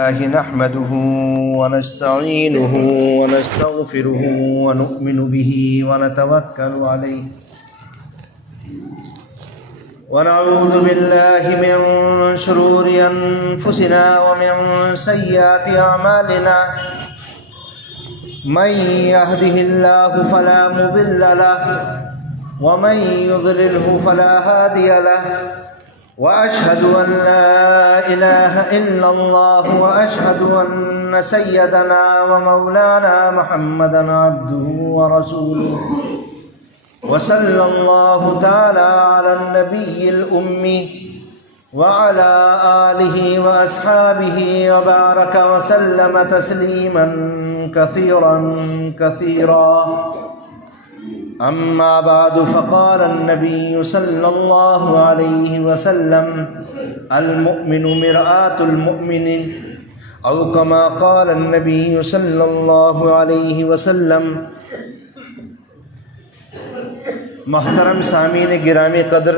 نحمده ونستعينه ونستغفره ونؤمن به ونتوكل عليه ونعوذ بالله من شرور أنفسنا ومن سيئات أعمالنا من يهده الله فلا مضل له ومن يضلله فلا هادي له وأشهد أن لا إله إلا الله وأشهد أن سيدنا ومولانا محمدا عبده ورسوله وصلى الله تعالى على النبي الأمي وعلى آله وأصحابه وبارك وسلم تسليما كثيرا كثيرا. أما بعد فقال النبي صلى الله عليه وسلم المؤمن مرآة المؤمن أو كما قال النبي صلى الله عليه وسلم. محترم سامعین گرامی قدر،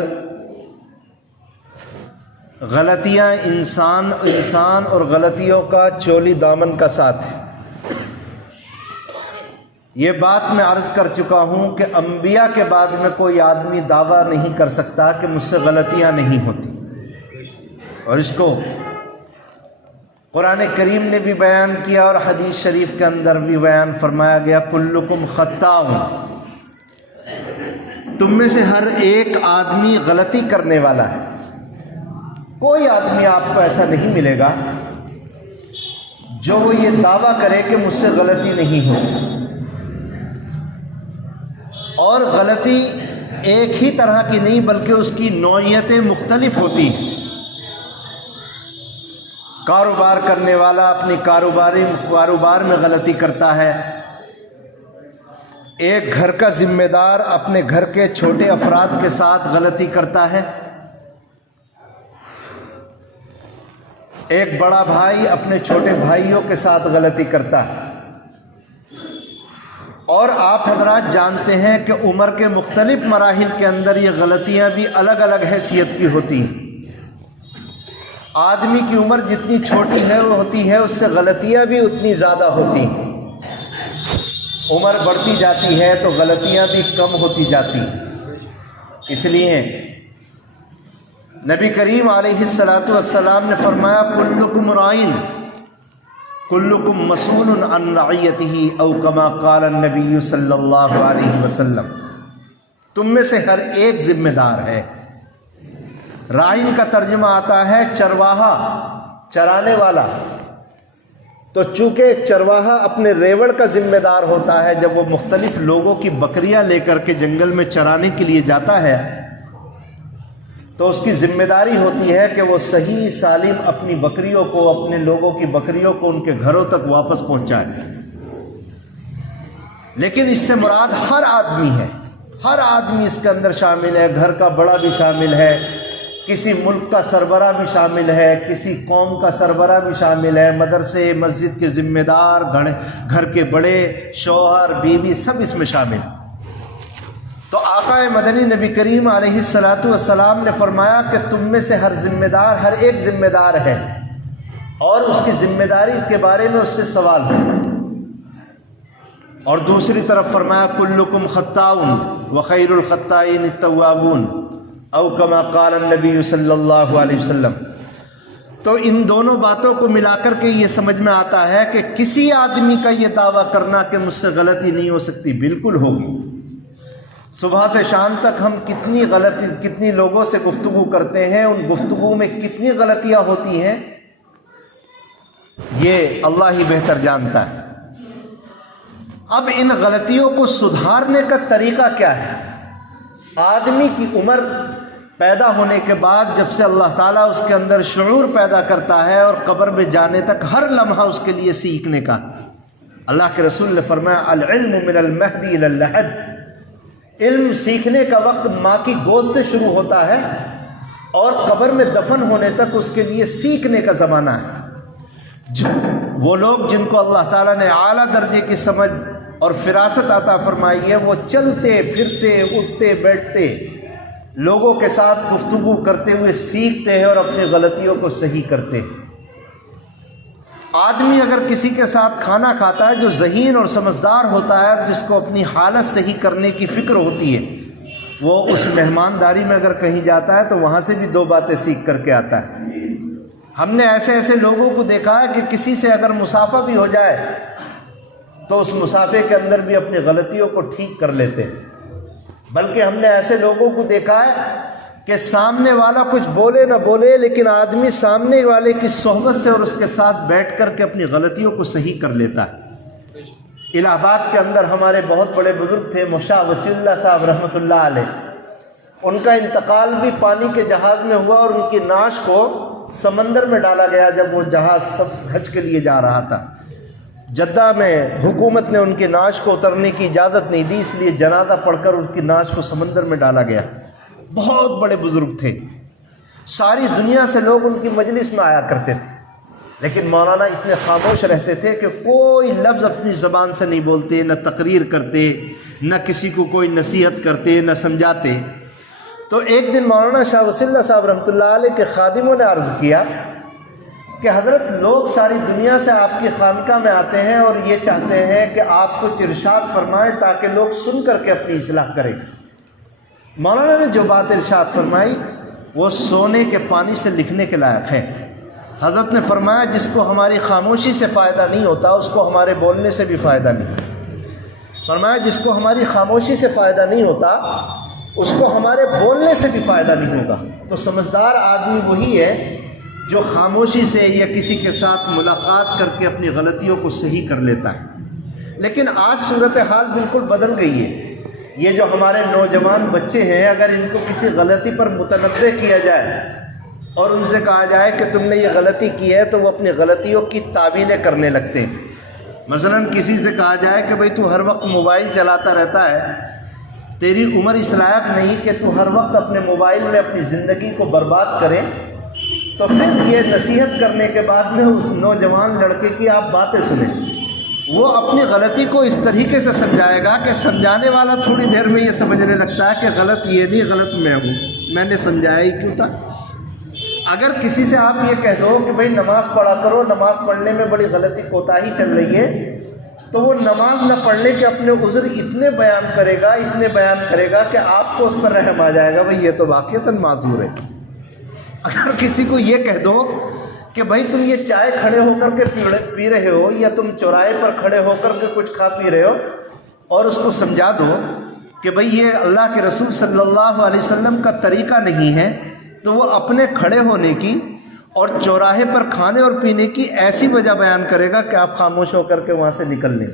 غلطیاں انسان اور غلطیوں کا چولی دامن کا ساتھ ہے. یہ بات میں عرض کر چکا ہوں کہ انبیاء کے بعد میں کوئی آدمی دعویٰ نہیں کر سکتا کہ مجھ سے غلطیاں نہیں ہوتی، اور اس کو قرآن کریم نے بھی بیان کیا اور حدیث شریف کے اندر بھی بیان فرمایا گیا کلکم خطاء. تم میں سے ہر ایک آدمی غلطی کرنے والا ہے. کوئی آدمی آپ کو ایسا نہیں ملے گا جو وہ یہ دعویٰ کرے کہ مجھ سے غلطی نہیں ہوتی. اور غلطی ایک ہی طرح کی نہیں بلکہ اس کی نوعیتیں مختلف ہوتی ہیں. کاروبار کرنے والا اپنی کاروبار میں غلطی کرتا ہے. ایک گھر کا ذمہ دار اپنے گھر کے چھوٹے افراد کے ساتھ غلطی کرتا ہے. ایک بڑا بھائی اپنے چھوٹے بھائیوں کے ساتھ غلطی کرتا ہے. اور آپ حضرات جانتے ہیں کہ عمر کے مختلف مراحل کے اندر یہ غلطیاں بھی الگ الگ حیثیت کی ہوتی ہیں. آدمی کی عمر جتنی چھوٹی ہوتی ہے اس سے غلطیاں بھی اتنی زیادہ ہوتی ہیں. عمر بڑھتی جاتی ہے تو غلطیاں بھی کم ہوتی جاتی ہیں. اس لیے نبی کریم علیہ الصلاۃ والسلام نے فرمایا کلکم راعٍ کلکم مسئول عن رعیتہ او کما قال النبی صلی اللہ علیہ وسلم. تم میں سے ہر ایک ذمہ دار ہے. راعٍ کا ترجمہ آتا ہے چرواہا، چرانے والا. تو چونکہ ایک چرواہا اپنے ریوڑ کا ذمہ دار ہوتا ہے، جب وہ مختلف لوگوں کی بکریاں لے کر کے جنگل میں چرانے کے لیے جاتا ہے تو اس کی ذمہ داری ہوتی ہے کہ وہ صحیح سالم اپنی بکریوں کو، اپنے لوگوں کی بکریوں کو ان کے گھروں تک واپس پہنچائے. لیکن اس سے مراد ہر آدمی ہے. ہر آدمی اس کے اندر شامل ہے. گھر کا بڑا بھی شامل ہے، کسی ملک کا سربراہ بھی شامل ہے، کسی قوم کا سربراہ بھی شامل ہے، مدرسے مسجد کے ذمہ دار، گھر کے بڑے، شوہر بیوی، سب اس میں شامل ہیں. تو آقا مدنی نبی کریم علیہ الصلاۃ والسلام نے فرمایا کہ تم میں سے ہر ایک ذمہ دار ہے اور اس کی ذمہ داری کے بارے میں اس سے سوال ہے. اور دوسری طرف فرمایا کلکم خطاء وخیر الخطائین التوابون او کما قال النبی صلی اللہ علیہ وسلم. تو ان دونوں باتوں کو ملا کر کے یہ سمجھ میں آتا ہے کہ کسی آدمی کا یہ دعویٰ کرنا کہ مجھ سے غلطی نہیں ہو سکتی بالکل ہوگی. صبح سے شام تک ہم کتنی لوگوں سے گفتگو کرتے ہیں، ان گفتگو میں کتنی غلطیاں ہوتی ہیں یہ اللہ ہی بہتر جانتا ہے. اب ان غلطیوں کو سدھارنے کا طریقہ کیا ہے؟ آدمی کی عمر پیدا ہونے کے بعد جب سے اللہ تعالیٰ اس کے اندر شعور پیدا کرتا ہے اور قبر میں جانے تک ہر لمحہ اس کے لیے سیکھنے کا. اللہ کے رسول نے فرمایا العلم من المہدی الی اللحد. علم سیکھنے کا وقت ماں کی گود سے شروع ہوتا ہے اور قبر میں دفن ہونے تک اس کے لیے سیکھنے کا زمانہ ہے. وہ لوگ جن کو اللہ تعالیٰ نے اعلیٰ درجے کی سمجھ اور فراست عطا فرمائی ہے، وہ چلتے پھرتے اٹھتے بیٹھتے لوگوں کے ساتھ گفتگو کرتے ہوئے سیکھتے ہیں اور اپنی غلطیوں کو صحیح کرتے ہیں. آدمی اگر کسی کے ساتھ کھانا کھاتا ہے جو ذہین اور سمجھدار ہوتا ہے اور جس کو اپنی حالت صحیح کرنے کی فکر ہوتی ہے، وہ اس مہمانداری میں اگر کہیں جاتا ہے تو وہاں سے بھی 2 باتیں سیکھ کر کے آتا ہے۔ ہم نے ایسے لوگوں کو دیکھا ہے کہ کسی سے اگر مصافحہ بھی ہو جائے تو اس مصافحے کے اندر بھی اپنی غلطیوں کو ٹھیک کر لیتے ہیں، بلکہ ہم نے ایسے لوگوں کو دیکھا ہے کہ سامنے والا کچھ بولے نہ بولے لیکن آدمی سامنے والے کی صحبت سے اور اس کے ساتھ بیٹھ کر کے اپنی غلطیوں کو صحیح کر لیتا ہے۔ الہ آباد کے اندر ہمارے بہت بڑے بزرگ تھے مشاہ وسیع اللہ صاحب رحمۃ اللہ علیہ، ان کا انتقال بھی پانی کے جہاز میں ہوا اور ان کی نعش کو سمندر میں ڈالا گیا جب وہ جہاز سب حج کے لیے جا رہا تھا۔ جدہ میں حکومت نے ان کی نعش کو اترنے کی اجازت نہیں دی، اس لیے جنازہ پڑھ کر ان کی نعش کو سمندر میں ڈالا گیا۔ بہت بڑے بزرگ تھے، ساری دنیا سے لوگ ان کی مجلس میں آیا کرتے تھے، لیکن مولانا اتنے خاموش رہتے تھے کہ کوئی لفظ اپنی زبان سے نہیں بولتے، نہ تقریر کرتے، نہ کسی کو کوئی نصیحت کرتے، نہ سمجھاتے۔ تو ایک دن مولانا شاہ ولی اللہ صاحب رحمۃ اللہ علیہ کے خادموں نے عرض کیا کہ حضرت لوگ ساری دنیا سے آپ کی خانقاہ میں آتے ہیں اور یہ چاہتے ہیں کہ آپ کچھ ارشاد فرمائیں تاکہ لوگ سن کر کے اپنی اصلاح کریں۔ مولانا نے جو بات ارشاد فرمائی وہ سونے کے پانی سے لکھنے کے لائق ہے۔ حضرت نے فرمایا جس کو ہماری خاموشی سے فائدہ نہیں ہوتا اس کو ہمارے بولنے سے بھی فائدہ نہیں۔ فرمایا جس کو ہماری خاموشی سے فائدہ نہیں ہوتا اس کو ہمارے بولنے سے بھی فائدہ نہیں ہوگا۔ تو سمجھدار آدمی وہی ہے جو خاموشی سے یا کسی کے ساتھ ملاقات کر کے اپنی غلطیوں کو صحیح کر لیتا ہے۔ لیکن آج صورتحال بالکل بدل گئی ہے۔ یہ جو ہمارے نوجوان بچے ہیں اگر ان کو کسی غلطی پر متنبہ کیا جائے اور ان سے کہا جائے کہ تم نے یہ غلطی کی ہے تو وہ اپنی غلطیوں کی تعویلیں کرنے لگتے ہیں۔ مثلا کسی سے کہا جائے کہ بھئی تو ہر وقت موبائل چلاتا رہتا ہے، تیری عمر اس لائق نہیں کہ تو ہر وقت اپنے موبائل میں اپنی زندگی کو برباد کرے، تو پھر یہ نصیحت کرنے کے بعد میں اس نوجوان لڑکے کی آپ باتیں سنیں، وہ اپنی غلطی کو اس طریقے سے سمجھائے گا کہ سمجھانے والا تھوڑی دیر میں یہ سمجھنے لگتا ہے کہ غلط یہ نہیں، غلط میں ہوں، میں نے سمجھایا ہی کیوں تھا۔ اگر کسی سے آپ یہ کہہ دو کہ بھئی نماز پڑھا کرو، نماز پڑھنے میں بڑی غلطی کوتاہی چل رہی ہے، تو وہ نماز نہ پڑھنے کے اپنے عذر اتنے بیان کرے گا کہ آپ کو اس پر رحم آ جائے گا، بھئی یہ تو واقعتاً معذور ہے۔ اگر کسی کو یہ کہہ دو کہ بھائی تم یہ چائے کھڑے ہو کر کے پی رہے ہو یا تم چوراہے پر کھڑے ہو کر کے کچھ کھا پی رہے ہو، اور اس کو سمجھا دو کہ بھئی یہ اللہ کے رسول صلی اللہ علیہ وسلم کا طریقہ نہیں ہے، تو وہ اپنے کھڑے ہونے کی اور چوراہے پر کھانے اور پینے کی ایسی وجہ بیان کرے گا کہ آپ خاموش ہو کر کے وہاں سے نکل لیں۔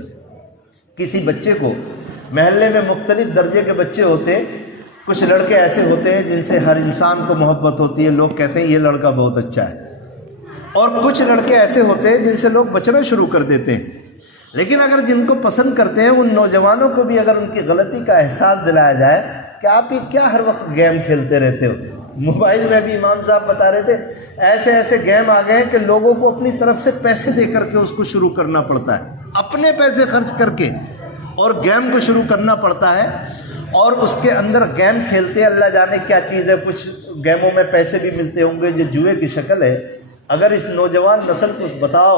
کسی بچے کو محلے میں مختلف درجے کے بچے ہوتے ہیں، کچھ لڑکے ایسے ہوتے ہیں جن سے ہر انسان کو محبت ہوتی ہے، لوگ کہتے ہیں یہ لڑکا بہت اچھا ہے، اور کچھ لڑکے ایسے ہوتے ہیں جن سے لوگ بچنا شروع کر دیتے ہیں۔ لیکن اگر جن کو پسند کرتے ہیں ان نوجوانوں کو بھی اگر ان کی غلطی کا احساس دلایا جائے کہ آپ یہ کیا ہر وقت گیم کھیلتے رہتے ہو، موبائل میں بھی امام صاحب بتا رہے تھے ایسے گیم آ گئے ہیں کہ لوگوں کو اپنی طرف سے پیسے دے کر کے اس کو شروع کرنا پڑتا ہے، اپنے پیسے خرچ کر کے اور گیم کو شروع کرنا پڑتا ہے، اور اس کے اندر گیم کھیلتے ہیں، اللہ جانے کیا چیز ہے، کچھ گیموں میں پیسے بھی ملتے ہوں گے جو جوئے کی شکل ہے۔ اگر اس نوجوان نسل کو بتاؤ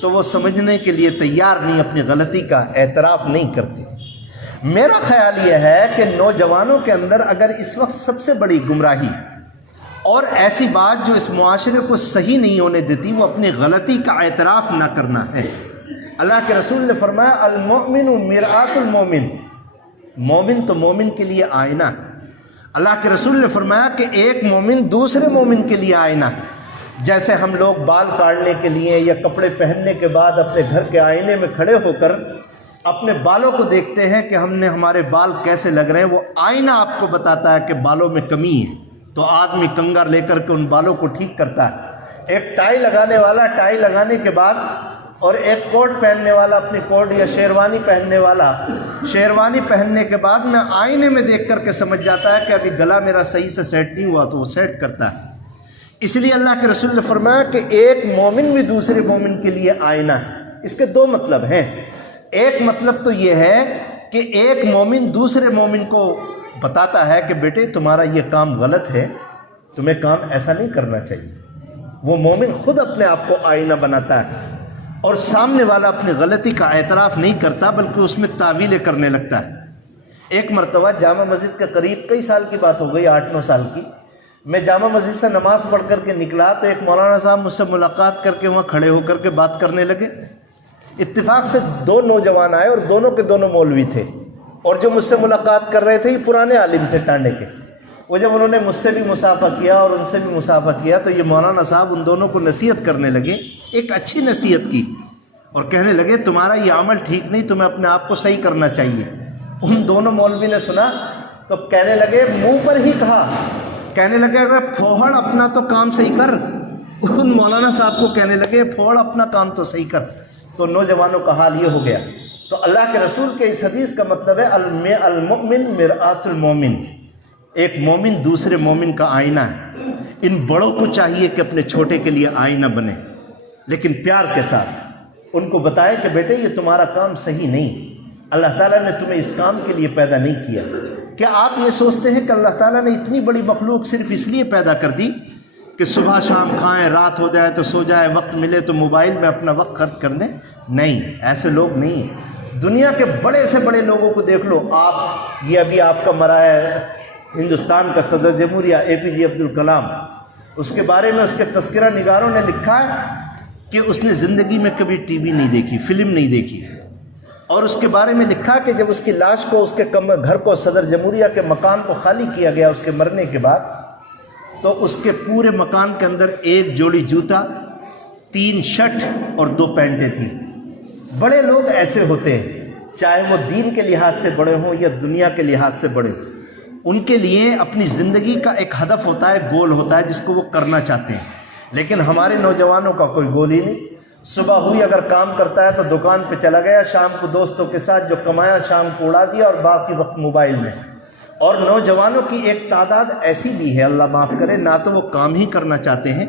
تو وہ سمجھنے کے لیے تیار نہیں، اپنی غلطی کا اعتراف نہیں کرتے۔ میرا خیال یہ ہے کہ نوجوانوں کے اندر اگر اس وقت سب سے بڑی گمراہی اور ایسی بات جو اس معاشرے کو صحیح نہیں ہونے دیتی وہ اپنی غلطی کا اعتراف نہ کرنا ہے۔ اللہ کے رسول نے فرمایا المؤمن مرآت المومن، مومن تو مومن کے لیے آئینہ۔ اللہ کے رسول نے فرمایا کہ ایک مومن دوسرے مومن کے لیے آئینہ ہے۔ جیسے ہم لوگ بال کاٹنے کے لیے یا کپڑے پہننے کے بعد اپنے گھر کے آئینے میں کھڑے ہو کر اپنے بالوں کو دیکھتے ہیں کہ ہمارے بال کیسے لگ رہے ہیں، وہ آئینہ آپ کو بتاتا ہے کہ بالوں میں کمی ہے، تو آدمی کنگھا لے کر کے ان بالوں کو ٹھیک کرتا ہے۔ ایک ٹائی لگانے والا ٹائی لگانے کے بعد، اور ایک کوٹ پہننے والا اپنی کوٹ یا شیروانی پہننے والا شیروانی پہننے کے بعد میں آئینے میں دیکھ کر کے سمجھ جاتا ہے کہ ابھی گلا میرا صحیح سے سیٹ نہیں ہوا، تو وہ سیٹ کرتا ہے۔ اس لیے اللہ کے رسول نے فرمایا کہ ایک مومن بھی دوسرے مومن کے لیے آئینہ ہے۔ اس کے دو مطلب ہیں۔ ایک مطلب تو یہ ہے کہ ایک مومن دوسرے مومن کو بتاتا ہے کہ بیٹے تمہارا یہ کام غلط ہے، تمہیں کام ایسا نہیں کرنا چاہیے، وہ مومن خود اپنے آپ کو آئینہ بناتا ہے اور سامنے والا اپنی غلطی کا اعتراف نہیں کرتا بلکہ اس میں تعویلیں کرنے لگتا ہے۔ ایک مرتبہ جامع مسجد کے قریب، کئی سال کی بات ہو گئی، 8-9 سال کی، میں جامع مسجد سے نماز پڑھ کر کے نکلا تو ایک مولانا صاحب مجھ سے ملاقات کر کے وہاں کھڑے ہو کر کے بات کرنے لگے۔ اتفاق سے 2 نوجوان آئے اور دونوں کے دونوں مولوی تھے، اور جو مجھ سے ملاقات کر رہے تھے یہ پرانے عالم تھے ٹانڈے کے۔ وہ جب انہوں نے مجھ سے بھی مصافحہ کیا اور ان سے بھی مصافحہ کیا تو یہ مولانا صاحب ان دونوں کو نصیحت کرنے لگے، ایک اچھی نصیحت کی، اور کہنے لگے تمہارا یہ عمل ٹھیک نہیں، تمہیں اپنے آپ کو صحیح کرنا چاہیے۔ ان دونوں مولوی نے سنا تو کہنے لگے، منہ پر ہی کہا، کہنے لگے اگر پھوڑ اپنا تو کام صحیح کر۔ ان مولانا صاحب کو کہنے لگے پھوڑ اپنا کام تو صحیح کر۔ تو نوجوانوں کا حال یہ ہو گیا۔ تو اللہ کے رسول کے اس حدیث کا مطلب ہے المؤمن مرآت المومن، ایک مومن دوسرے مومن کا آئینہ ہے۔ ان بڑوں کو چاہیے کہ اپنے چھوٹے کے لیے آئینہ بنے، لیکن پیار کے ساتھ ان کو بتائے کہ بیٹے یہ تمہارا کام صحیح نہیں، اللہ تعالیٰ نے تمہیں اس کام کے لیے پیدا نہیں کیا۔ کیا آپ یہ سوچتے ہیں کہ اللہ تعالیٰ نے اتنی بڑی مخلوق صرف اس لیے پیدا کر دی کہ صبح شام کھائیں، رات ہو جائے تو سو جائے، وقت ملے تو موبائل میں اپنا وقت خرچ کر دیں؟ نہیں، ایسے لوگ نہیں ہیں۔ دنیا کے بڑے سے بڑے لوگوں کو دیکھ لو آپ، یہ ابھی آپ کا مرا ہے ہندوستان کا صدر جمہوریہ APJ عبد الکلام، اس کے بارے میں اس کے تذکرہ نگاروں نے لکھا ہے کہ اس نے زندگی میں کبھی ٹی وی نہیں دیکھی، فلم نہیں دیکھی، اور اس کے بارے میں لکھا کہ جب اس کی لاش کو اس کے گھر کو صدر جمہوریہ کے مکان کو خالی کیا گیا اس کے مرنے کے بعد، تو اس کے پورے مکان کے اندر 1 جوڑی جوتا، 3 شرٹ اور 2 پینٹیں تھیں۔ بڑے لوگ ایسے ہوتے ہیں، چاہے وہ دین کے لحاظ سے بڑے ہوں یا دنیا کے لحاظ سے بڑے ہوں، ان کے لیے اپنی زندگی کا ایک ہدف ہوتا ہے، گول ہوتا ہے جس کو وہ کرنا چاہتے ہیں۔ لیکن ہمارے نوجوانوں کا کوئی گول ہی نہیں۔ صبح ہوئی اگر کام کرتا ہے تو دکان پہ چلا گیا، شام کو دوستوں کے ساتھ جو کمایا شام کو اڑا دیا، اور باقی وقت موبائل میں۔ اور نوجوانوں کی ایک تعداد ایسی بھی ہے، اللہ معاف کرے، نہ تو وہ کام ہی کرنا چاہتے ہیں،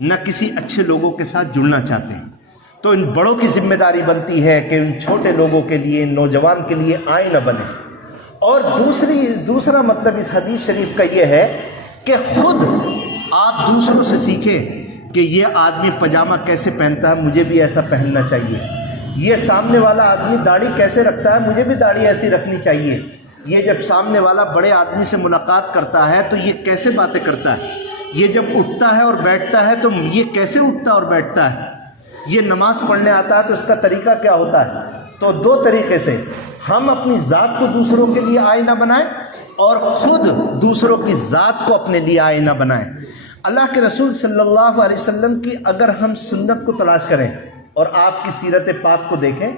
نہ کسی اچھے لوگوں کے ساتھ جڑنا چاہتے ہیں۔ تو ان بڑوں کی ذمہ داری بنتی ہے کہ ان چھوٹے لوگوں کے لیے، ان نوجوان کے لیے آئینہ بنے۔ اور دوسرا مطلب اس حدیث شریف کا یہ ہے کہ خود آپ دوسروں سے سیکھیں کہ یہ آدمی پاجامہ کیسے پہنتا ہے، مجھے بھی ایسا پہننا چاہیے۔ یہ سامنے والا آدمی داڑھی کیسے رکھتا ہے، مجھے بھی داڑھی ایسی رکھنی چاہیے۔ یہ جب سامنے والا بڑے آدمی سے ملاقات کرتا ہے تو یہ کیسے باتیں کرتا ہے، یہ جب اٹھتا ہے اور بیٹھتا ہے تو یہ کیسے اٹھتا اور بیٹھتا ہے، یہ نماز پڑھنے آتا ہے تو اس کا طریقہ کیا ہوتا ہے۔ تو 2 طریقے سے ہم اپنی ذات کو دوسروں کے لیے آئینہ بنائیں اور خود دوسروں کی ذات کو اپنے لیے آئینہ بنائیں۔ اللہ کے رسول صلی اللہ علیہ وسلم کی اگر ہم سنت کو تلاش کریں اور آپ کی سیرت پاک کو دیکھیں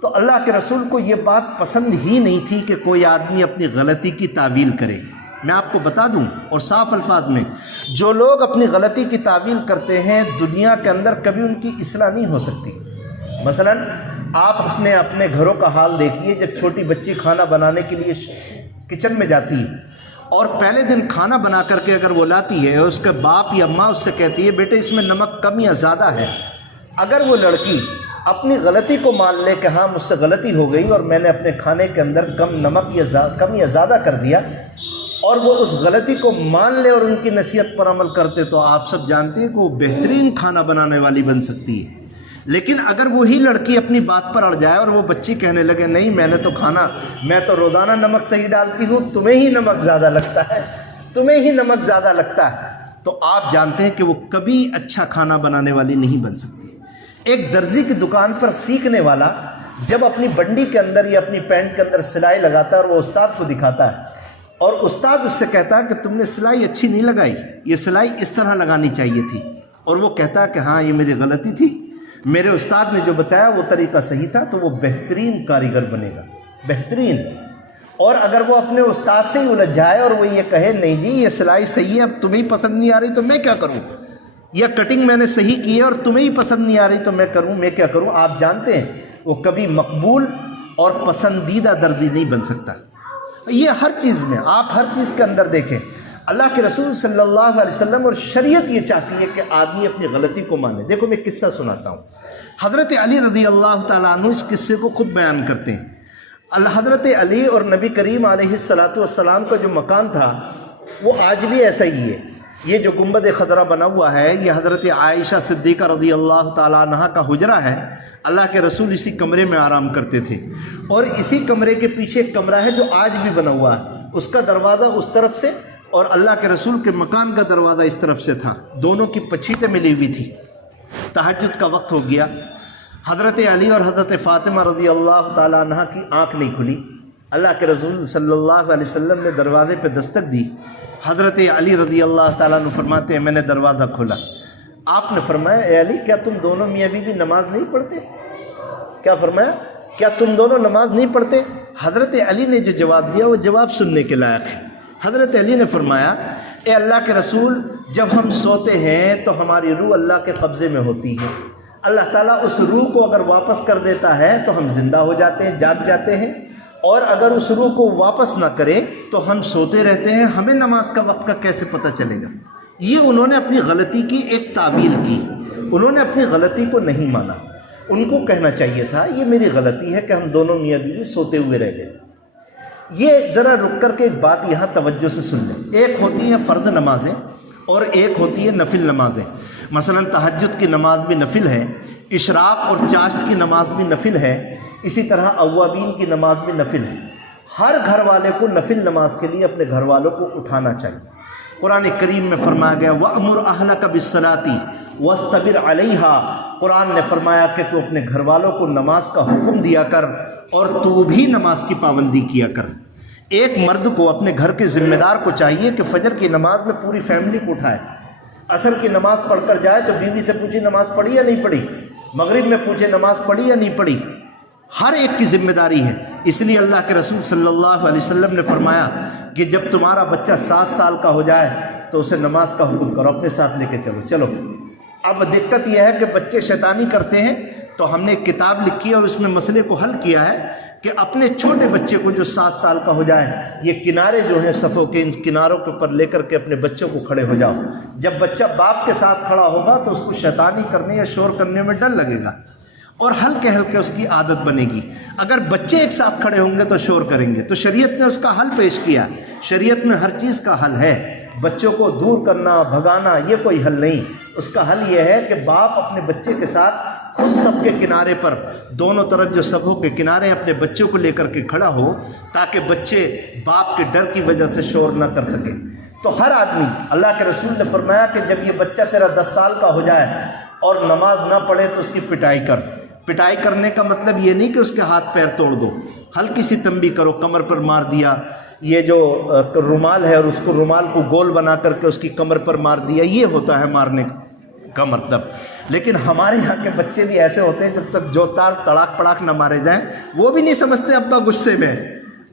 تو اللہ کے رسول کو یہ بات پسند ہی نہیں تھی کہ کوئی آدمی اپنی غلطی کی تعویل کرے۔ میں آپ کو بتا دوں اور صاف الفاظ میں، جو لوگ اپنی غلطی کی تعویل کرتے ہیں دنیا کے اندر کبھی ان کی اصلاح نہیں ہو سکتی۔ مثلا آپ اپنے گھروں کا حال دیکھیے، جب چھوٹی بچی کھانا بنانے کے لیے کچن میں جاتی ہے اور پہلے دن کھانا بنا کر کے اگر وہ لاتی ہے، اس کے باپ یا ماں اس سے کہتی ہے بیٹے اس میں نمک کم یا زیادہ ہے، اگر وہ لڑکی اپنی غلطی کو مان لے کہ ہاں مجھ سے غلطی ہو گئی اور میں نے اپنے کھانے کے اندر کم نمک یا کم یا زیادہ کر دیا، اور وہ اس غلطی کو مان لے اور ان کی نصیحت پر عمل کرتے، تو آپ سب جانتے ہیں کہ وہ بہترین کھانا بنانے والی بن سکتی ہے۔ لیکن اگر وہی لڑکی اپنی بات پر اڑ جائے اور وہ بچی کہنے لگے نہیں میں تو روزانہ نمک صحیح ڈالتی ہوں، تمہیں ہی نمک زیادہ لگتا ہے، تو آپ جانتے ہیں کہ وہ کبھی اچھا کھانا بنانے والی نہیں بن سکتی۔ ایک درزی کی دکان پر سیکھنے والا جب اپنی بنڈی کے اندر یا اپنی پینٹ کے اندر سلائی لگاتا ہے اور وہ استاد کو دکھاتا ہے اور استاد اس سے کہتا ہے کہ تم نے سلائی اچھی نہیں لگائی، یہ سلائی اس طرح لگانی چاہیے تھی، اور وہ کہتا ہے کہ ہاں یہ میری غلطی تھی، میرے استاد نے جو بتایا وہ طریقہ صحیح تھا، تو وہ بہترین کاریگر بنے گا، بہترین۔ اور اگر وہ اپنے استاد سے ہی الجھ جائے اور وہ یہ کہے نہیں جی یہ سلائی صحیح ہے، اب تمہیں ہی پسند نہیں آ رہی تو میں کیا کروں، یا کٹنگ میں نے صحیح کی ہے اور تمہیں ہی پسند نہیں آ رہی تو میں کیا کروں، آپ جانتے ہیں وہ کبھی مقبول اور پسندیدہ درزی نہیں بن سکتا۔ یہ ہر چیز میں، آپ ہر چیز کے اندر دیکھیں، اللہ کے رسول صلی اللہ علیہ وسلم اور شریعت یہ چاہتی ہے کہ آدمی اپنی غلطی کو مانے۔ دیکھو میں قصہ سناتا ہوں، حضرت علی رضی اللہ تعالیٰ عنہ اس قصے کو خود بیان کرتے ہیں۔ حضرت علی اور نبی کریم علیہ الصلوۃ والسلام کا جو مکان تھا وہ آج بھی ایسا ہی ہے، یہ جو گنبد خضرا بنا ہوا ہے یہ حضرت عائشہ صدیقہ رضی اللہ تعالیٰ عنہا کا حجرہ ہے۔ اللہ کے رسول اسی کمرے میں آرام کرتے تھے، اور اسی کمرے کے پیچھے ایک کمرہ ہے جو آج بھی بنا ہوا ہے، اس کا دروازہ اس طرف سے اور اللہ کے رسول کے مکان کا دروازہ اس طرف سے تھا، دونوں کی پچھیتیں ملی ہوئی تھی۔ تہجد کا وقت ہو گیا، حضرت علی اور حضرت فاطمہ رضی اللہ تعالیٰ عنہا کی آنکھ نہیں کھلی۔ اللہ کے رسول صلی اللہ علیہ وسلم نے دروازے پہ دستک دی۔ حضرت علی رضی اللہ تعالیٰ عنہ فرماتے ہیں میں نے دروازہ کھولا، آپ نے فرمایا اے علی کیا تم دونوں میاں بیوی نماز نہیں پڑھتے؟ کیا فرمایا؟ کیا تم دونوں نماز نہیں پڑھتے؟ حضرت علی نے جو جواب دیا وہ جواب سننے کے لائق ہے۔ حضرت علی نے فرمایا اے اللہ کے رسول، جب ہم سوتے ہیں تو ہماری روح اللہ کے قبضے میں ہوتی ہے، اللہ تعالیٰ اس روح کو اگر واپس کر دیتا ہے تو ہم زندہ ہو جاتے ہیں، جاگ جاتے ہیں، اور اگر اس روح کو واپس نہ کرے تو ہم سوتے رہتے ہیں، ہمیں نماز کا وقت کا کیسے پتہ چلے گا؟ یہ انہوں نے اپنی غلطی کی ایک تعویل کی، انہوں نے اپنی غلطی کو نہیں مانا۔ ان کو کہنا چاہیے تھا یہ میری غلطی ہے کہ ہم دونوں میاں بیوی سوتے ہوئے رہ گئے۔ یہ ذرا رک کر کے ایک بات یہاں توجہ سے سن لیں، ایک ہوتی ہیں فرض نمازیں اور ایک ہوتی ہے نفل نمازیں۔ مثلا تہجد کی نماز بھی نفل ہے، اشراق اور چاشت کی نماز بھی نفل ہے، اسی طرح اوابین کی نماز بھی نفل ہے۔ ہر گھر والے کو نفل نماز کے لیے اپنے گھر والوں کو اٹھانا چاہیے۔ قرآن کریم میں فرمایا گیا وَأْمُرْ أَهْلَكَ بِالصَّلَاةِ وَاسْتَبِرْ عَلَيْهَا، قرآن نے فرمایا کہ تو اپنے گھر والوں کو نماز کا حکم دیا کر اور تو بھی نماز کی پابندی کیا کر۔ ایک مرد کو اپنے گھر کے ذمہ دار کو چاہیے کہ فجر کی نماز میں پوری فیملی کو اٹھائے، عصر کی نماز پڑھ کر جائے تو بیوی سے پوچھے نماز پڑھی یا نہیں پڑھی، مغرب میں پوچھے نماز پڑھی یا نہیں پڑھی، ہر ایک کی ذمہ داری ہے۔ اس لیے اللہ کے رسول صلی اللہ علیہ وسلم نے فرمایا کہ جب تمہارا بچہ 7 سال کا ہو جائے تو اسے نماز کا حکم کرو، اپنے ساتھ لے کے چلو۔ اب دقت یہ ہے کہ بچے شیطانی کرتے ہیں، تو ہم نے ایک کتاب لکھی ہے اور اس میں مسئلے کو حل کیا ہے کہ اپنے چھوٹے بچے کو جو 7 سال کا ہو جائے، یہ کنارے جو ہیں صفوں کے، ان کناروں کے اوپر لے کر کے اپنے بچوں کو کھڑے ہو جاؤ۔ جب بچہ باپ کے ساتھ کھڑا ہوگا تو اس کو شیطانی کرنے یا شور کرنے میں ڈر لگے گا اور ہلکے ہلکے اس کی عادت بنے گی۔ اگر بچے ایک ساتھ کھڑے ہوں گے تو شور کریں گے، تو شریعت نے اس کا حل پیش کیا۔ شریعت میں ہر چیز کا حل ہے، بچوں کو دور کرنا، بھگانا یہ کوئی حل نہیں۔ اس کا حل یہ ہے کہ باپ اپنے بچے کے ساتھ خود سب کے کنارے پر، دونوں طرف جو سبوں کے کنارے اپنے بچوں کو لے کر کے کھڑا ہو، تاکہ بچے باپ کے ڈر کی وجہ سے شور نہ کر سکے۔ تو ہر آدمی، اللہ کے رسول نے فرمایا کہ جب یہ بچہ تیرا 10 سال کا ہو جائے اور نماز نہ پڑھے تو اس کی پٹائی کر۔ پٹائی کرنے کا مطلب یہ نہیں کہ اس کے ہاتھ پیر توڑ دو، ہلکی سی تنبیہ کرو، کمر پر مار دیا، یہ جو رومال ہے اور اس کو رومال کو گول بنا کر کے اس کی کمر پر مار دیا، یہ ہوتا ہے مارنے کا مطلب۔ لیکن ہمارے یہاں کے بچے بھی ایسے ہوتے ہیں، جب تک جو تار تڑاک پڑاک نہ مارے جائیں وہ بھی نہیں سمجھتے ابا غصے میں۔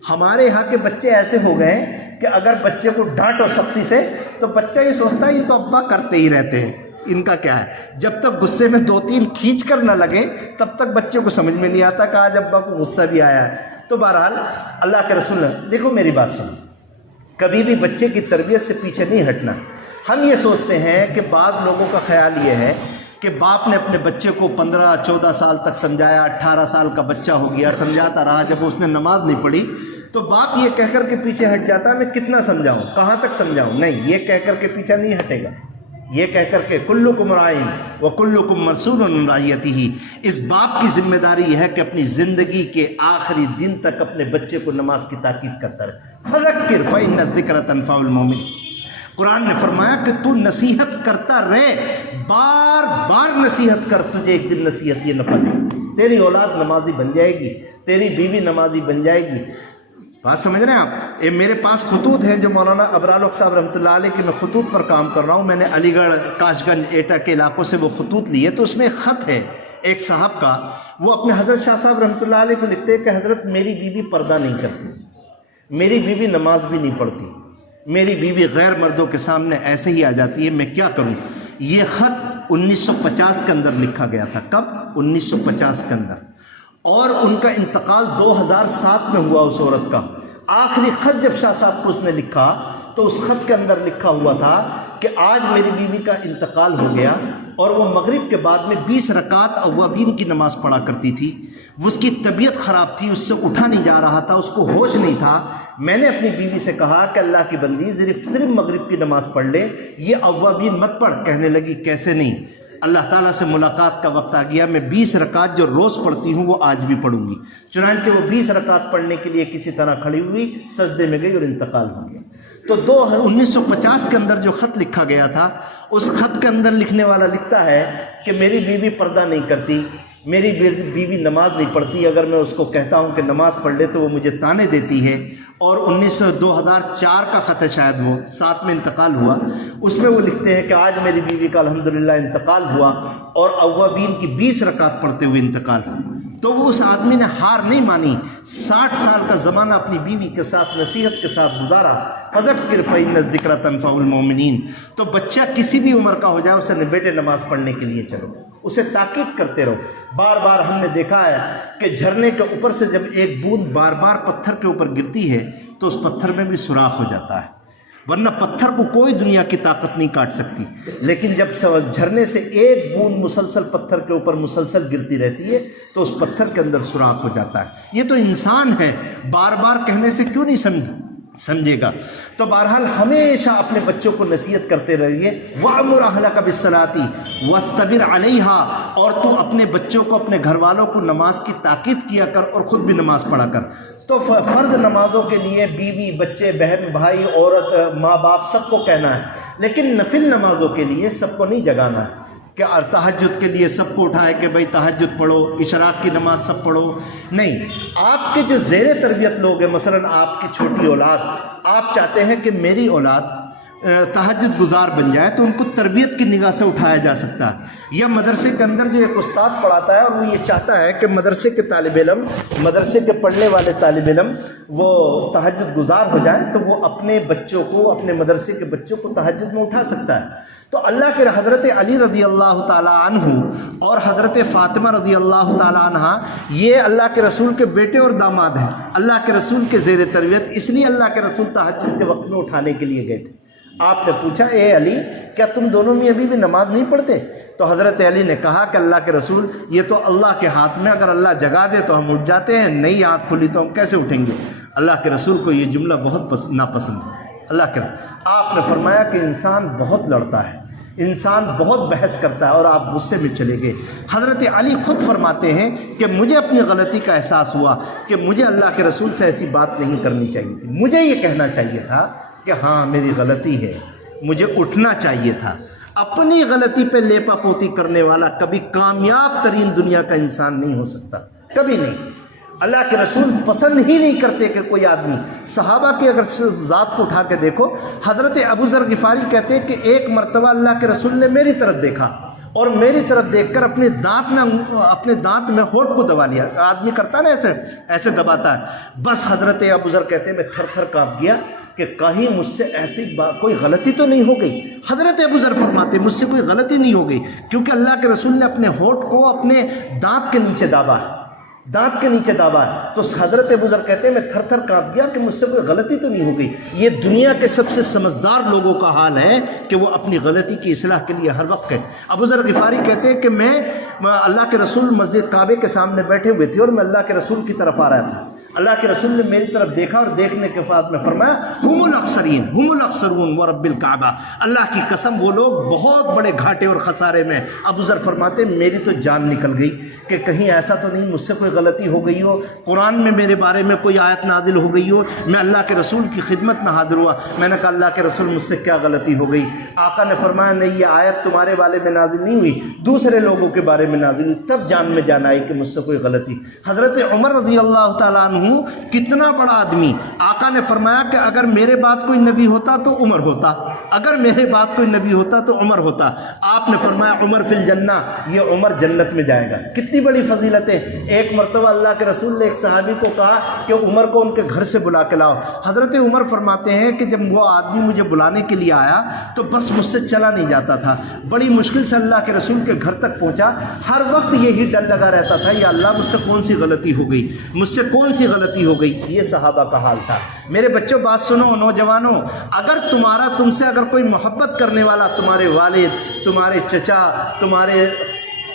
ہمارے یہاں کے بچے ایسے ہو گئے ہیں کہ اگر بچے کو ڈانٹو سختی سے تو بچہ یہ سوچتا ہے یہ تو ابا کرتے ہی رہتے ہیں، ان کا کیا ہے۔ جب تک غصے میں 2-3 کھینچ کر نہ لگے تب تک بچے کو سمجھ میں نہیں آتا کہ آج ابا کو غصہ بھی آیا ہے۔ تو بہرحال اللہ کے رسول، دیکھو میری بات سنو، کبھی بھی بچے کی تربیت سے پیچھے نہیں ہٹنا۔ ہم یہ سوچتے ہیں کہ بعض لوگوں کا خیال یہ ہے کہ باپ نے اپنے بچے کو 15-14 سال تک سمجھایا، 18 سال کا بچہ ہو گیا، سمجھاتا رہا، جب اس نے نماز نہیں پڑھی تو باپ یہ کہہ کر کے پیچھے ہٹ جاتا ہے میں کتنا سمجھاؤں، کہاں تک سمجھاؤں۔ نہیں، یہ کہہ کر کے پیچھے نہیں ہٹے گا، یہ کہہ کر کے کلکم راعٍ وکلکم مسئول عن رعیتہ۔ اس باپ کی ذمہ داری یہ ہے کہ اپنی زندگی کے آخری دن تک اپنے بچے کو نماز کی تاکید کرتا رہے۔ فذکر فإن الذکر تنفع المؤمنین۔ قرآن نے فرمایا کہ تو نصیحت کرتا رہے، بار بار نصیحت کر، تجھے ایک دن نصیحت یہ نفع دے گی، تیری اولاد نمازی بن جائے گی، تیری بیوی نمازی بن جائے گی۔ بات سمجھ رہے ہیں آپ؟ میرے پاس خطوط ہیں جو مولانا ابرار صاحب رحمۃ اللہ علیہ کے، میں خطوط پر کام کر رہا ہوں، میں نے علی گڑھ، کاش گنج، ایٹا کے علاقوں سے وہ خطوط لیے، تو اس میں ایک خط ہے ایک صاحب کا، وہ اپنے حضرت شاہ صاحب رحمۃ اللہ علیہ کو لکھتے ہیں کہ حضرت میری بیوی پردہ نہیں کرتی، میری بیوی نماز بھی نہیں پڑھتی، میری بیوی غیر مردوں کے سامنے ایسے ہی آ جاتی ہے، میں کیا کروں؟ یہ خط 1950 کے اندر لکھا گیا تھا۔ کب؟ 1950 کے اندر، اور ان کا انتقال 2007 میں ہوا اس عورت کا۔ آخری خط جب شاہ صاحب کو اس نے لکھا تو اس خط کے اندر لکھا ہوا تھا کہ آج میری بیوی کا انتقال ہو گیا، اور وہ مغرب کے بعد میں 20 رکعت اوابین کی نماز پڑھا کرتی تھی. اس کی طبیعت خراب تھی, اس سے اٹھا نہیں جا رہا تھا, اس کو ہوش نہیں تھا. میں نے اپنی بیوی سے کہا کہ اللہ کی بندی صرف مغرب کی نماز پڑھ لے, یہ اوابین مت پڑھ. کہنے لگی کیسے نہیں؟ اللہ تعالیٰ سے ملاقات کا وقت آ گیا, میں 20 رکعت جو روز پڑھتی ہوں وہ آج بھی پڑھوں گی. چنانچہ وہ 20 رکعت پڑھنے کے لیے کسی طرح کھڑی ہوئی, سجدے میں گئی اور انتقال ہو گیا. تو 1950 کے اندر جو خط لکھا گیا تھا, اس خط کے اندر لکھنے والا لکھتا ہے کہ میری بیوی پردہ نہیں کرتی, میری بیوی نماز نہیں پڑھتی. اگر میں اس کو کہتا ہوں کہ نماز پڑھ لے تو وہ مجھے تانے دیتی ہے. اور 2004 کا خط ہے, شاید وہ 7 میں انتقال ہوا. اس میں وہ لکھتے ہیں کہ آج میری بیوی کا الحمدللہ انتقال ہوا اور اوابین کی 20 رکعت پڑھتے ہوئے انتقال ہوا. تو وہ اس آدمی نے ہار نہیں مانی, 60 سال کا زمانہ اپنی بیوی کے ساتھ نصیحت کے ساتھ گزارا. فذکر فإن الذکر تنفع المؤمنین. تو بچہ کسی بھی عمر کا ہو جائے, اسے بیٹے نماز پڑھنے کے لیے چلو, اسے تاکید کرتے رہو. بار بار ہم نے دیکھا ہے کہ جھرنے کے اوپر سے جب ایک بوند بار بار پتھر کے اوپر گرتی ہے تو اس پتھر میں بھی سوراخ ہو جاتا ہے, ورنہ پتھر کو کوئی دنیا کی طاقت نہیں کاٹ سکتی. لیکن جب جھرنے سے ایک بوند مسلسل پتھر کے اوپر مسلسل گرتی رہتی ہے تو اس پتھر کے اندر سوراخ ہو جاتا ہے. یہ تو انسان ہے, بار بار کہنے سے کیوں نہیں سمجھے گا؟ تو بہرحال ہمیشہ اپنے بچوں کو نصیحت کرتے رہیے. وَأْمُرْ أَهْلَكَ بِالصَّلَاةِ وَاسْتَبِرْ عَلَيْهَا. اور تو اپنے بچوں کو, اپنے گھر والوں کو نماز کی تاکید کیا کر اور خود بھی نماز پڑھا کر. تو فرض نمازوں کے لیے بیوی, بچے, بہن, بھائی, عورت, ماں باپ سب کو کہنا ہے, لیکن نفل نمازوں کے لیے سب کو نہیں جگانا ہے کہ تہجد کے لیے سب کو اٹھائے کہ بھائی تہجد پڑھو, اشراق کی نماز سب پڑھو. نہیں, آپ کے جو زیر تربیت لوگ ہیں, مثلا آپ کی چھوٹی اولاد, آپ چاہتے ہیں کہ میری اولاد تہجد گزار بن جائے تو ان کو تربیت کی نگاہ سے اٹھایا جا سکتا ہے. یا مدرسے کے اندر جو ایک استاد پڑھاتا ہے اور وہ یہ چاہتا ہے کہ مدرسے کے طالب علم, مدرسے کے پڑھنے والے طالب علم وہ تہجد گزار ہو جائیں, تو وہ اپنے بچوں کو, اپنے مدرسے کے بچوں کو تہجد میں اٹھا سکتا ہے. تو اللہ کے حضرت علی رضی اللہ تعالیٰ عنہ اور حضرت فاطمہ رضی اللہ تعالیٰ عنہ, یہ اللہ کے رسول کے بیٹے اور داماد ہیں, اللہ کے رسول کے زیر تربیت. اس لیے اللہ کے رسول تہجد کے وقت میں اٹھانے کے لیے گئے تھے. آپ نے پوچھا اے علی کیا تم دونوں میں ابھی بھی نماز نہیں پڑھتے؟ تو حضرت علی نے کہا کہ اللہ کے رسول یہ تو اللہ کے ہاتھ میں, اگر اللہ جگا دے تو ہم اٹھ جاتے ہیں, نہیں آنکھ کھلی تو ہم کیسے اٹھیں گے. اللہ کے رسول کو یہ جملہ بہت ناپسند ہے. اللہ کے آپ نے فرمایا کہ انسان بہت لڑتا ہے, انسان بہت بحث کرتا ہے, اور آپ غصے میں چلے گئے. حضرت علی خود فرماتے ہیں کہ مجھے اپنی غلطی کا احساس ہوا کہ مجھے اللہ کے رسول سے ایسی بات نہیں کرنی چاہیے تھی, مجھے یہ کہنا چاہیے تھا کہ ہاں میری غلطی ہے, مجھے اٹھنا چاہیے تھا. اپنی غلطی پہ لیپا پوتی کرنے والا کبھی کامیاب ترین دنیا کا انسان نہیں ہو سکتا, کبھی نہیں. اللہ کے رسول پسند ہی نہیں کرتے کہ کوئی آدمی, صحابہ کی اگر ذات کو اٹھا کے دیکھو, حضرت ابو ذر غفاری کہتے ہیں کہ ایک مرتبہ اللہ کے رسول نے میری طرف دیکھا اور میری طرف دیکھ کر اپنے دانت میں ہونٹ کو دبا لیا. آدمی کرتا ہے نا ایسے دباتا ہے. بس حضرت ابو ذر کہتے ہیں میں تھر تھر کانپ گیا کہ کہیں مجھ سے ایسی کوئی غلطی تو نہیں ہو گئی. حضرت ابو ذر فرماتے مجھ سے کوئی غلطی نہیں ہو گئی, کیونکہ اللہ کے رسول نے اپنے ہونٹ کو اپنے دانت کے نیچے دابا ہے, دانت کے نیچے دابا ہے. تو حضرت ابو ذر کہتے ہیں میں تھر تھر کانپ گیا کہ مجھ سے کوئی غلطی تو نہیں ہو گئی. یہ دنیا کے سب سے سمجھدار لوگوں کا حال ہے کہ وہ اپنی غلطی کی اصلاح کے لیے ہر وقت کہیں. ابو ذر غفاری کہتے ہیں کہ میں اللہ کے رسول مسجد کعبے کے سامنے بیٹھے ہوئے تھے اور میں اللہ کے رسول کی طرف آ رہا تھا. اللہ کے رسول نے میری طرف دیکھا اور دیکھنے کے بعد میں فرمایا ہم الاکثرین ہم الاکثرون ورب الکعبہ, اللہ کی قسم وہ لوگ بہت بڑے گھاٹے اور خسارے میں. ابو ذر فرماتے میری تو جان نکل گئی کہ کہیں ایسا تو نہیں مجھ سے کوئی غلطی ہو گئی ہو, قرآن میں میرے بارے میں کوئی آیت نازل ہو گئی ہو. میں اللہ کے رسول کی خدمت میں حاضر ہوا, میں نے کہا اللہ کے رسول مجھ سے کیا غلطی ہو گئی؟ آقا نے فرمایا نہیں, یہ آیت تمہارے بارے میں نازل نہیں ہوئی, دوسرے لوگوں کے بارے میں نازل ہوئی. تب جان میں جان آئی کہ مجھ سے کوئی غلطی. حضرت عمر رضی اللہ تعالیٰ عنہ کتنا بڑا آدمی, آقا نے فرمایا کہ اگر میرے بعد کوئی نبی ہوتا تو عمر ہوتا, اگر میرے بعد کوئی نبی ہوتا تو عمر ہوتا. آپ نے فرمایا عمر فی الجنہ, یہ عمر جنت میں جائے گا. کتنی بڑی فضیلت ہے. ایک مرتبہ اللہ کے رسول نے ایک صحابی کو کہا کہ عمر کو ان کے گھر سے بلا کے لاؤ. حضرت عمر فرماتے ہیں کہ جب وہ آدمی مجھے بلانے کے لیے آیا تو بس مجھ سے چلا نہیں جاتا تھا, بڑی مشکل سے اللہ کے رسول کے گھر تک پہنچا. ہر وقت یہی ڈر لگا رہتا تھا یا اللہ مجھ سے کون سی غلطی ہو گئی, مجھ سے کون سی غلطی ہو گئی. یہ صحابہ کا حال تھا. میرے بچوں بات سنو, نوجوانوں, اگر تم سے اگر کوئی محبت کرنے والا تمہارے والد, تمہارے چچا، تمہارے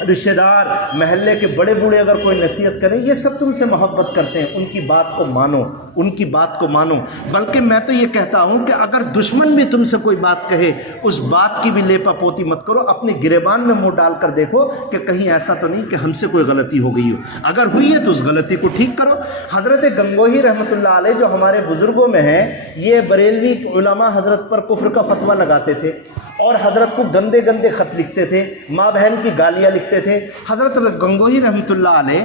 رشتہ دار، محلے کے بڑے بوڑھے اگر کوئی نصیحت کریں، یہ سب تم سے محبت کرتے ہیں، ان کی بات کو مانو، ان کی بات کو مانو۔ بلکہ میں تو یہ کہتا ہوں کہ اگر دشمن بھی تم سے کوئی بات کہے، اس بات کی بھی لیپا پوتی مت کرو، اپنے گریبان میں منہ ڈال کر دیکھو کہ کہیں ایسا تو نہیں کہ ہم سے کوئی غلطی ہو گئی ہو، اگر ہوئی ہے تو اس غلطی کو ٹھیک کرو۔ حضرت گنگوہی رحمۃ اللہ علیہ جو ہمارے بزرگوں میں ہیں، یہ بریلوی علماء حضرت پر کفر کا فتویٰ لگاتے تھے اور حضرت کو گندے گندے خط لکھتے تھے، ماں بہن کی گالیاں لکھتے تھے۔ حضرت گنگوہی رحمۃ اللہ علیہ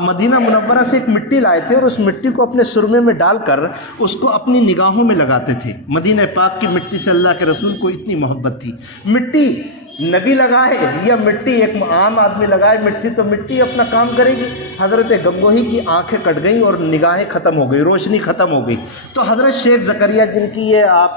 مدینہ منورہ سے ایک مٹی لائے تھے اور اس مٹی کو اپنے سرمے میں ڈال کر اس کو اپنی نگاہوں میں لگاتے تھے۔ مدینہ پاک کی مٹی سے اللہ کے رسول کو اتنی محبت تھی۔ مٹی نبی لگائے یا مٹی ایک عام آدمی لگائے، مٹی تو مٹی اپنا کام کرے گی۔ حضرت گنگوہی کی آنکھیں کٹ گئیں اور نگاہیں ختم ہو گئی، روشنی ختم ہو گئی۔ تو حضرت شیخ زکریا، جن کی یہ آپ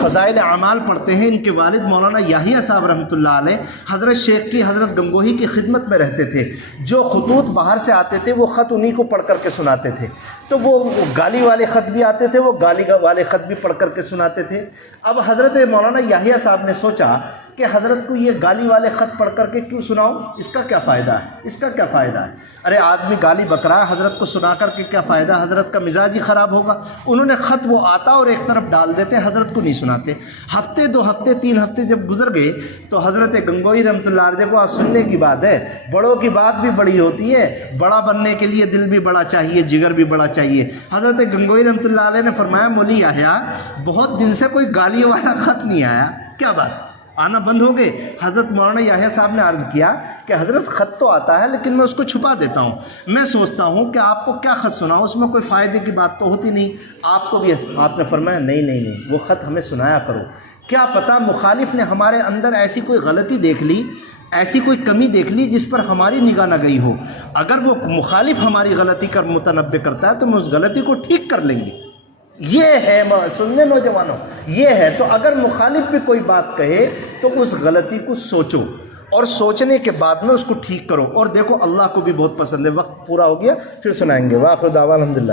فضائل اعمال پڑھتے ہیں، ان کے والد مولانا یحییٰ صاحب رحمۃ اللہ علیہ حضرت شیخ کی، حضرت گنگوہی کی خدمت میں رہتے تھے۔ جو خطوط باہر سے آتے تھے وہ خط انہی کو پڑھ کر کے سناتے تھے۔ تو وہ گالی والے خط بھی آتے تھے، وہ گالی والے خط بھی پڑھ کر کے سناتے تھے۔ اب حضرت مولانا یحییٰ صاحب نے سوچا کہ حضرت کو یہ گالی والے خط پڑھ کر کے کیوں سناؤں، اس کا کیا فائدہ ہے، اس کا کیا فائدہ ہے؟ ارے آدمی گالی بک رہا ہے، حضرت کو سنا کر کے کیا فائدہ، حضرت کا مزاج ہی خراب ہوگا۔ انہوں نے خط وہ آتا اور ایک طرف ڈال دیتے، حضرت کو نہیں سناتے۔ ہفتے، 2 ہفتے، 3 ہفتے جب گزر گئے تو حضرت گنگوہی رحمۃ اللہ علیہ کو آپ سننے کی بات ہے، بڑوں کی بات بھی بڑی ہوتی ہے، بڑا بننے کے لیے دل بھی بڑا چاہیے، جگر بھی بڑا چاہیے۔ حضرت گنگوہی رحمۃ اللہ علیہ نے فرمایا، مولوی یحییٰ بہت دن سے کوئی گالی والا خط نہیں آیا، کیا بات، آنا بند ہو گئے؟ حضرت مولانا یحییٰ صاحب نے عرض کیا کہ حضرت خط تو آتا ہے لیکن میں اس کو چھپا دیتا ہوں، میں سوچتا ہوں کہ آپ کو کیا خط سناؤں، اس میں کوئی فائدے کی بات تو ہوتی نہیں، آپ کو بھی۔ آپ نے فرمایا نہیں، وہ خط ہمیں سنایا کرو، کیا پتہ مخالف نے ہمارے اندر ایسی کوئی غلطی دیکھ لی، ایسی کوئی کمی دیکھ لی جس پر ہماری نگاہ نہ گئی ہو، اگر وہ مخالف ہماری غلطی کا متنبع کرتا ہے تو ہم اس غلطی کو ٹھیک کر لیں گے۔ یہ ہے سننے نوجوانوں، یہ ہے۔ تو اگر مخالف بھی کوئی بات کہے تو اس غلطی کو سوچو اور سوچنے کے بعد میں اس کو ٹھیک کرو، اور دیکھو اللہ کو بھی بہت پسند ہے۔ وقت پورا ہو گیا، پھر سنائیں گے۔ وآخر دعوانا الحمدللہ۔